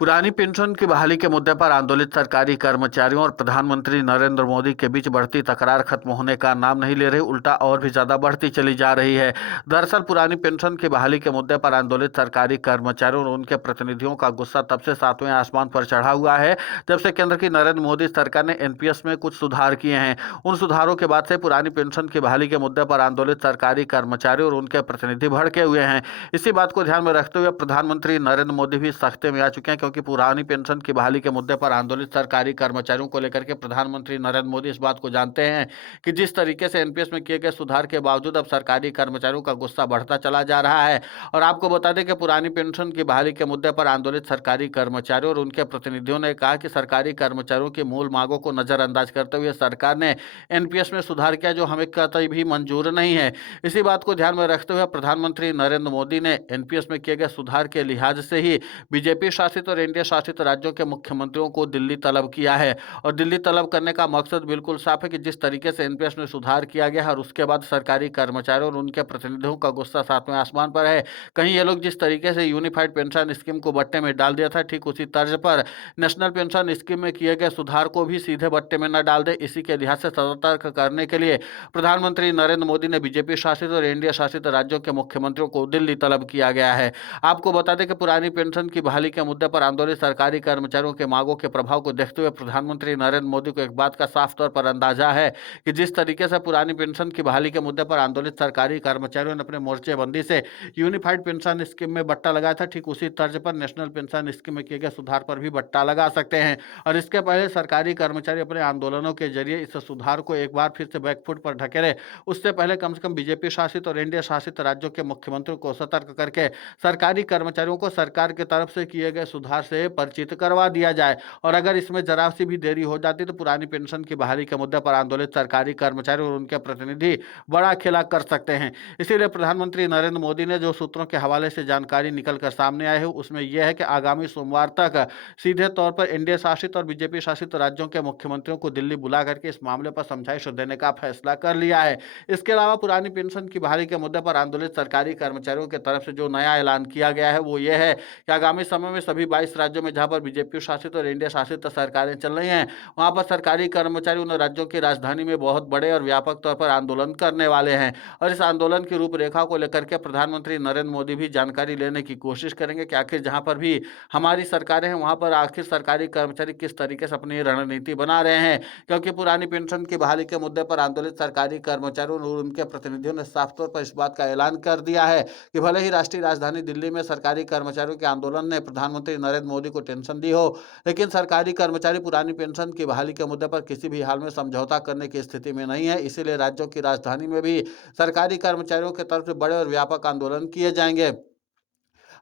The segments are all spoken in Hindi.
पुरानी पेंशन की बहाली के मुद्दे पर आंदोलित सरकारी कर्मचारियों और प्रधानमंत्री नरेंद्र मोदी के बीच बढ़ती तकरार खत्म होने का नाम नहीं ले रही, उल्टा और भी ज्यादा बढ़ती चली जा रही है। दरअसल पुरानी पेंशन की बहाली के मुद्दे पर आंदोलित सरकारी कर्मचारियों और उनके प्रतिनिधियों का गुस्सा तब से सातवें आसमान पर चढ़ा हुआ है जब से केंद्र की नरेंद्र मोदी सरकार ने एनपीएस में कुछ सुधार किए हैं। उन सुधारों के बाद से पुरानी पेंशन की बहाली के मुद्दे पर आंदोलित सरकारी कर्मचारी और उनके प्रतिनिधि भड़के हुए हैं। इसी बात को ध्यान में रखते हुए प्रधानमंत्री नरेंद्र मोदी भी सख्ते में आ चुके हैं, क्योंकि पुरानी पेंशन की बहाली के मुद्दे पर आंदोलित सरकारी कर्मचारियों को लेकर के प्रधानमंत्री नरेंद्र मोदी इस बात को जानते हैं कि जिस तरीके से एनपीएस में किए गए सुधार के बावजूद अब सरकारी कर्मचारियों का गुस्सा बढ़ता चला जा रहा है। और आपको बता दें कि पुरानी पेंशन की बहाली के मुद्दे पर आंदोलित सरकारी कर्मचारियों और उनके प्रतिनिधियों ने कहा कि सरकारी कर्मचारियों की मूल मांगों को नजरअंदाज करते हुए सरकार ने एनपीएस में सुधार किया, जो हमें कतई भी मंजूर नहीं है। इसी बात को ध्यान में रखते हुए प्रधानमंत्री नरेंद्र मोदी ने एनपीएस में किए गए सुधार के लिहाज से ही बीजेपी शासित और एनडीए शासित राज्यों के मुख्यमंत्रियों को दिल्ली तलब किया है। और दिल्ली तलब करने का मकसद बिल्कुल साफ है कि जिस तरीके से एनपीएस में सुधार किया गया है और उसके बाद सरकारी कर्मचारियों और उनके प्रतिनिधियों का गुस्सा सातवें आसमान पर है। कहीं ये लोग जिस तरीके से यूनिफाइड पेंशन स्कीम को बट्टे में डाल दिया था, ठीक उसी तर्ज पर नेशनल पेंशन स्कीम में किए गए सुधार को भी सीधे बट्टे में न डाल दे, इसी के लिहाज से सतर्क करने के लिए प्रधानमंत्री नरेंद्र मोदी ने बीजेपी शासित और एनडीए शासित राज्यों के मुख्यमंत्रियों को दिल्ली तलब किया गया है। आपको बता दें कि पुरानी पेंशन की बहाली के मुद्दे पर आंदोलित सरकारी कर्मचारियों के मांगों के प्रभाव को देखते हुए प्रधानमंत्री नरेंद्र मोदी को एक बात का साफ तौर पर अंदाजा है कि जिस तरीके से पुरानी पेंशन की बहाली के मुद्दे पर आंदोलित सरकारी कर्मचारियों ने अपने मोर्चेबंदी से यूनिफाइड पेंशन स्कीम में बट्टा लगाया था, ठीक उसी तर्ज पर नेशनल पेंशन स्कीम में किए गए सुधार पर भी बट्टा लगा सकते हैं। और इसके पहले सरकारी कर्मचारी अपने आंदोलनों के जरिए इस सुधार को एक बार फिर से बैकफुट पर ढकेले, उससे पहले कम से कम बीजेपी शासित और एनडीए शासित राज्यों के मुख्यमंत्रियों को सतर्क करके सरकारी कर्मचारियों को सरकार की तरफ से किए गए सुधार से परिचित करवा दिया जाए। और अगर इसमें जरा सी भी देरी हो जाती तो पुरानी पेंशन की बहाली के मुद्दे पर आंदोलित सरकारी कर्मचारी और उनके प्रतिनिधि बड़ा खेला कर सकते हैं। इसीलिए प्रधानमंत्री नरेंद्र मोदी ने जो सूत्रों के हवाले से जानकारी निकल कर सामने आई है उसमें यह है कि आगामी सोमवार तक सीधे तौर पर एनडीए शासित और बीजेपी शासित राज्यों के मुख्यमंत्रियों को दिल्ली बुला करके इस मामले पर समझाइश देने का फैसला कर लिया है। इसके अलावा पुरानी पेंशन की बहाली के मुद्दे पर आंदोलित सरकारी कर्मचारियों की तरफ से जो नया ऐलान किया गया है वो ये है कि आगामी समय में सभी 22 राज्यों में जहां पर बीजेपी शासित और एनडीए शासित सरकारें चल रही हैं, वहां पर सरकारी कर्मचारी उन राज्यों की राजधानी में बहुत बड़े और व्यापक तौर पर आंदोलन करने वाले हैं। और इस आंदोलन की रूपरेखा को लेकर के प्रधानमंत्री नरेंद्र मोदी भी जानकारी लेने की कोशिश करेंगे कि आखिर जहां पर भी हमारी सरकारें हैं वहां पर आखिर सरकारी कर्मचारी किस तरीके से अपनी रणनीति बना रहे हैं। क्योंकि पुरानी पेंशन की बहाली के मुद्दे पर आंदोलित सरकारी कर्मचारियों और उनके प्रतिनिधियों ने साफ तौर पर इस बात का ऐलान कर दिया है कि भले ही राष्ट्रीय राजधानी दिल्ली में सरकारी कर्मचारियों के आंदोलन ने प्रधानमंत्री नरेंद्र मोदी को टेंशन दी हो, लेकिन सरकारी कर्मचारी पुरानी पेंशन की बहाली के मुद्दे पर किसी भी हाल में समझौता करने की स्थिति में नहीं है। इसीलिए राज्यों की राजधानी में भी सरकारी कर्मचारियों की तरफ से बड़े और व्यापक आंदोलन किए जाएंगे।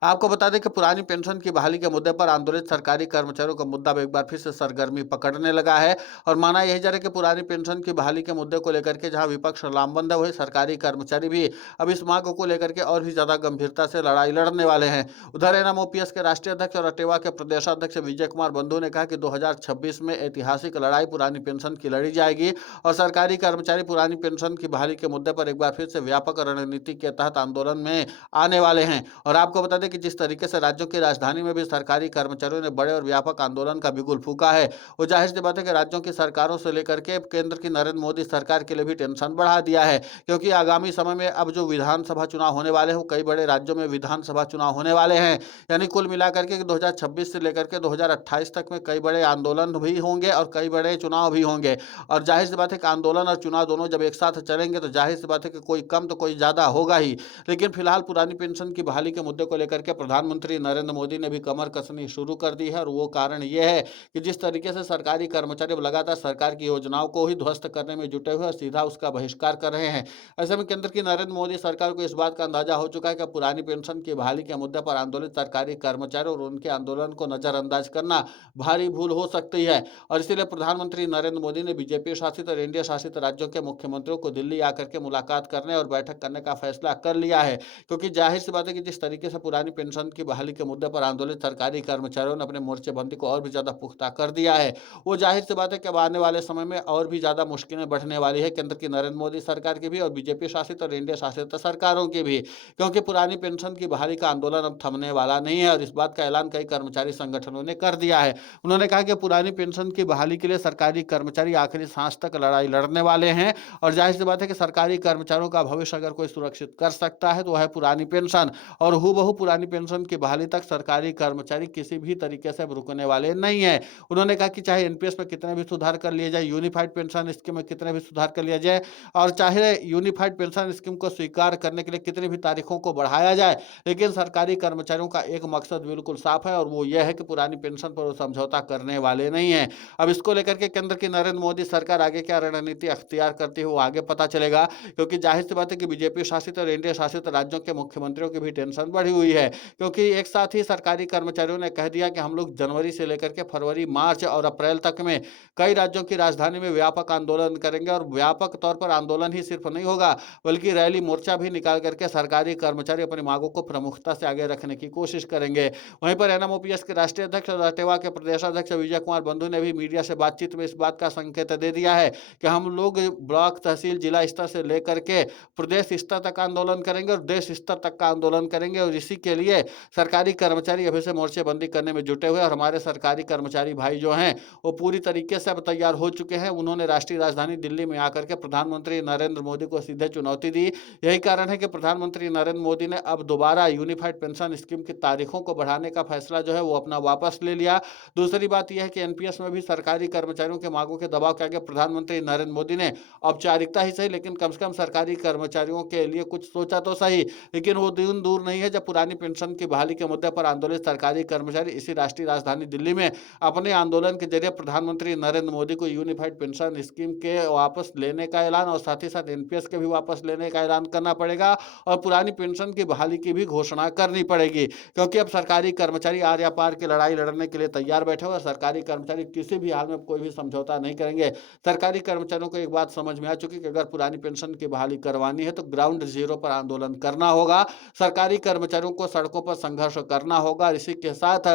आपको बता दें कि पुरानी पेंशन की बहाली के मुद्दे पर आंदोलित सरकारी कर्मचारियों का मुद्दा अब एक बार फिर से सरगर्मी पकड़ने लगा है। और माना यही जा रहा है कि पुरानी पेंशन की बहाली के मुद्दे को लेकर के जहां विपक्ष लामबंद है, वही सरकारी कर्मचारी भी अब इस मांग को लेकर के और भी ज्यादा गंभीरता से लड़ाई लड़ने वाले हैं। उधर एनएमओपीएस के राष्ट्रीय अध्यक्ष और अटेवा के प्रदेशाध्यक्ष विजय कुमार बंधु ने कहा कि 2026 में ऐतिहासिक लड़ाई पुरानी पेंशन की लड़ी जाएगी और सरकारी कर्मचारी पुरानी पेंशन की बहाली के मुद्दे पर एक बार फिर से व्यापक रणनीति के तहत आंदोलन में आने वाले हैं। और आपको बता दें कि जिस तरीके से राज्यों की राजधानी में भी सरकारी कर्मचारियों ने बड़े और व्यापक आंदोलन का बिगुल फूंका है, वो जाहिर सी बात है कि राज्यों की सरकारों से लेकर के केंद्र की नरेंद्र मोदी सरकार के लिए भी टेंशन बढ़ा दिया है। क्योंकि आगामी समय में अब जो विधानसभा चुनाव होने वाले हैं, कई बड़े राज्यों में विधानसभा चुनाव होने वाले हैं। यानी कुल मिलाकर के 2026 से लेकर के 2028 तक में कई बड़े आंदोलन भी होंगे और कई बड़े चुनाव भी होंगे। और जाहिर सी बात है कि आंदोलन और चुनाव दोनों जब एक साथ चलेंगे तो जाहिर सी बात है कि कोई कम तो कोई ज्यादा होगा ही। लेकिन फिलहाल पुरानी पेंशन की बहाली के मुद्दे को लेकर के प्रधानमंत्री नरेंद्र मोदी ने भी कमर कसनी शुरू कर दी है। और वो कारण ये है कि जिस तरीके से सरकारी कर्मचारी अब लगातार सरकार की योजनाओं को ही ध्वस्त करने में जुटे हुए और सीधा उसका बहिष्कार कर रहे हैं। ऐसे में केंद्र की नरेंद्र मोदी सरकार को इस बात का अंदाजा हो चुका है कि पुरानी पेंशन की बहाली के मुद्दे पर आंदोलित सरकारी कर्मचारी और उनके आंदोलन को नजरअंदाज करना भारी भूल हो सकती है। और इसीलिए प्रधानमंत्री नरेंद्र मोदी ने बीजेपी शासित और एनडीए शासित राज्यों के मुख्यमंत्रियों को दिल्ली आकर के मुलाकात करने और बैठक करने का फैसला कर लिया है। क्योंकि जाहिर सी बात है कि जिस तरीके से पुरानी पुरानी पेंशन की बहाली के मुद्दे पर आंदोलित सरकारी कर्मचारियों ने अपने मोर्चेबंदी को और भी ज्यादा पुख्ता कर दिया है। वो जाहिर सी बात है कि अब आने वाले समय में और भी ज्यादा मुश्किलें बढ़ने वाली है, केंद्र की नरेंद्र मोदी सरकार की भी और बीजेपी शासित और इंडिया शासित सरकारों की भी, क्योंकि पुरानी पेंशन की बहाली का आंदोलन अब थमने वाला नहीं है और इस बात का ऐलान कई कर्मचारी संगठनों ने कर दिया है। उन्होंने कहा कि पुरानी पेंशन की बहाली के लिए सरकारी कर्मचारी आखिरी सांस तक लड़ाई लड़ने वाले हैं और जाहिर सी बात है कि सरकारी कर्मचारियों का भविष्य अगर कोई सुरक्षित कर सकता है तो वह है पुरानी पेंशन, और हूबहू पुरानी पेंशन की बहाली तक सरकारी कर्मचारी किसी भी तरीके से अब रुकने वाले नहीं है। उन्होंने कहा कि चाहे एनपीएस में कितने भी सुधार कर लिए जाए, यूनिफाइड पेंशन स्कीम में कितने भी सुधार कर लिया जाए और चाहे यूनिफाइड पेंशन स्कीम को स्वीकार करने के लिए कितनी भी तारीखों को बढ़ाया जाए, लेकिन सरकारी कर्मचारियों का एक मकसद बिल्कुल साफ है और वो यह है कि पुरानी पेंशन पर वो समझौता करने वाले नहीं है। अब इसको लेकर के केंद्र की नरेंद्र मोदी सरकार आगे क्या रणनीति अख्तियार करती है वो आगे पता चलेगा, क्योंकि जाहिर सी बात है कि बीजेपी शासित और एनडीए शासित राज्यों के मुख्यमंत्रियों की भी टेंशन बढ़ी हुई है, क्योंकि एक साथ ही सरकारी कर्मचारियों ने कह दिया कि हम लोग जनवरी से लेकर के फरवरी, मार्च और अप्रैल तक में कई राज्यों की राजधानी में व्यापक आंदोलन करेंगे और व्यापक तौर पर आंदोलन ही सिर्फ नहीं होगा बल्कि रैली मोर्चा भी निकाल करके सरकारी कर्मचारी अपनी मांगों को प्रमुखता से आगे रखने की कोशिश करेंगे। वहीं पर एनएमओपीएस के राष्ट्रीय अध्यक्ष और अटेवा के प्रदेशाध्यक्ष विजय कुमार बंधु ने भी मीडिया से बातचीत में इस बात का संकेत दे दिया है कि हम लोग ब्लॉक, तहसील, जिला स्तर से लेकर के प्रदेश स्तर तक आंदोलन करेंगे और देश स्तर तक का आंदोलन करेंगे और इसी के लिए सरकारी कर्मचारी अभी से मोर्चेबंदी करने में जुटे हुए और हमारे सरकारी कर्मचारी भाई जो हैं वो पूरी तरीके से अब तैयार हो चुके हैं। उन्होंने राष्ट्रीय राजधानी दिल्ली में आकर के प्रधानमंत्री नरेंद्र मोदी को सीधे चुनौती दी। यही कारण है कि प्रधानमंत्री नरेंद्र मोदी ने अब दोबारा यूनिफाइड पेंशन स्कीम की तारीखों को बढ़ाने का फैसला जो है वो अपना वापस ले लिया। दूसरी बात यह है कि एनपीएस में भी सरकारी कर्मचारियों के मांगों के दबाव के आगे प्रधानमंत्री नरेंद्र मोदी ने औपचारिकता ही सही लेकिन कम से कम सरकारी कर्मचारियों के लिए कुछ सोचा तो सही, लेकिन वो दिन दूर नहीं है जब पुरानी पेंशन की बहाली के मुद्दे पर आंदोलित सरकारी कर्मचारी इसी राष्ट्रीय राजधानी दिल्ली में अपने आंदोलन के जरिए प्रधानमंत्री नरेंद्र मोदी को यूनिफाइड पेंशन स्कीम के वापस लेने का ऐलान और साथ ही साथ एनपीएस के भी वापस लेने का ऐलान करना पड़ेगा और पुरानी पेंशन की बहाली की भी घोषणा करनी पड़ेगी, क्योंकि अब सरकारी कर्मचारी आर या पार की लड़ाई लड़ने के लिए तैयार बैठे हुए। सरकारी कर्मचारी किसी भी हाल में कोई भी समझौता नहीं करेंगे। सरकारी कर्मचारियों को एक बात समझ में आ चुकी कि अगर पुरानी पेंशन की बहाली करवानी है तो ग्राउंड जीरो पर आंदोलन करना होगा, सरकारी कर्मचारियों को सड़कों पर संघर्ष करना होगा। इसी के साथ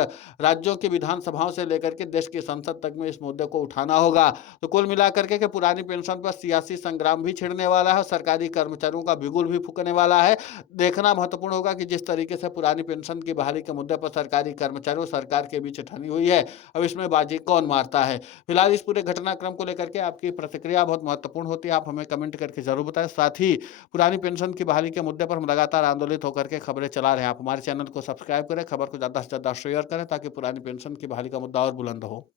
राज्यों की विधानसभाओं से लेकर के देश की संसद तक में इस मुद्दे को उठाना होगा। तो कुल मिलाकर के पुरानी पेंशन पर सियासी संग्राम भी छिड़ने वाला है, सरकारी कर्मचारियों का बिगुल भी फूकने वाला है। देखना महत्वपूर्ण होगा कि जिस तरीके से पुरानी पेंशन की बहाली के मुद्दे पर सरकारी कर्मचारियों सरकार के बीच ठनी हुई है, अब इसमें बाजी कौन मारता है। फिलहाल इस पूरे घटनाक्रम को लेकर के आपकी प्रतिक्रिया बहुत महत्वपूर्ण होती है, आप हमें कमेंट करके जरूर बताएं। साथ ही पुरानी पेंशन की बहाली के मुद्दे पर हम लगातार आंदोलित होकर के खबरें चला रहे हैं। आप हमारे चैनल को सब्सक्राइब करें, खबर को ज्यादा से ज्यादा शेयर करें ताकि पुरानी पेंशन की बहाली का मुद्दा और बुलंद हो।